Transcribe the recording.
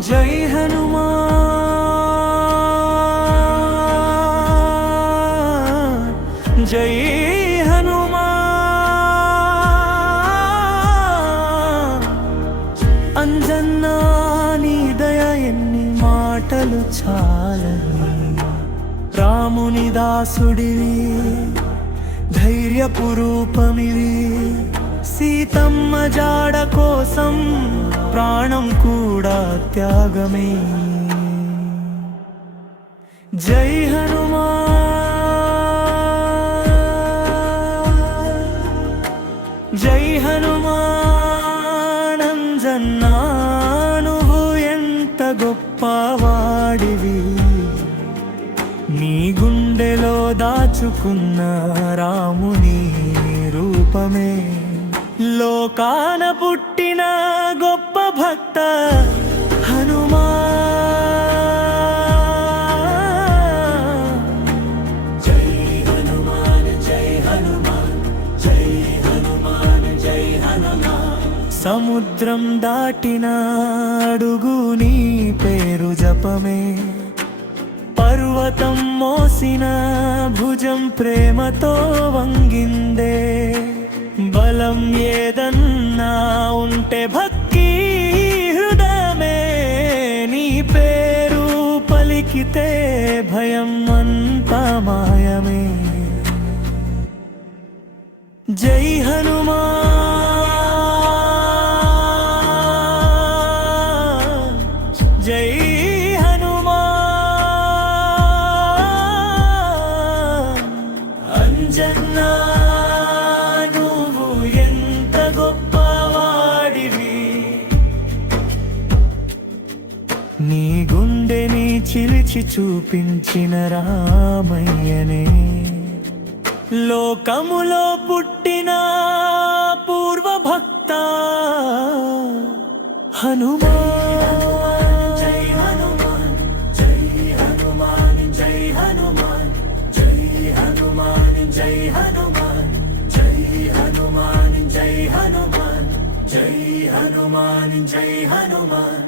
జై హనుమాన్ జై హనుమాన్ అంజన్నా నీ దయ ఎన్ని మాటలు చాలని రాముని దాసుడివి ధైర్యపు రూపమివి సీతమ్మ జాడ కోసం ప్రాణం కూడా త్యాగమే జై హనుమాన్ జై హనుమాన్ అంజన్నా నువ్వు ఎంత గొప్పవాడివి నీ గుండెలో దాచుకున్న రాముని రూపమే లోకాన పుట్టిన గొప్ప భక్త హనుమాన్ జై హనుమాన్ జై హనుమాన్ జై హనుమాన్ జై హనుమాన్ సముద్రం దాటిన అడుగు నీ పేరు జపమే పర్వతం మోసిన భుజం ప్రేమతో వంగిందే బలం ఏదన్నా ఉంటే భక్తి హృదయమే నీ పేరు పలికితే భయం అంతా మాయమే జై హనుమాన్ జై హనుమాన్ అంజన్నా నీ గుండెని చిలిచి చూపించిన రామయ్యనే లోకములో పుట్టిన పూర్వ భక్త హనుమాన్ జై హనుమాన్ జై హనుమాన్ జై హనుమాన్ జై హనుమాన్ జై హనుమాన్ జై హనుమాన్ జై హనుమాన్ జై హనుమాన్ జై హనుమాన్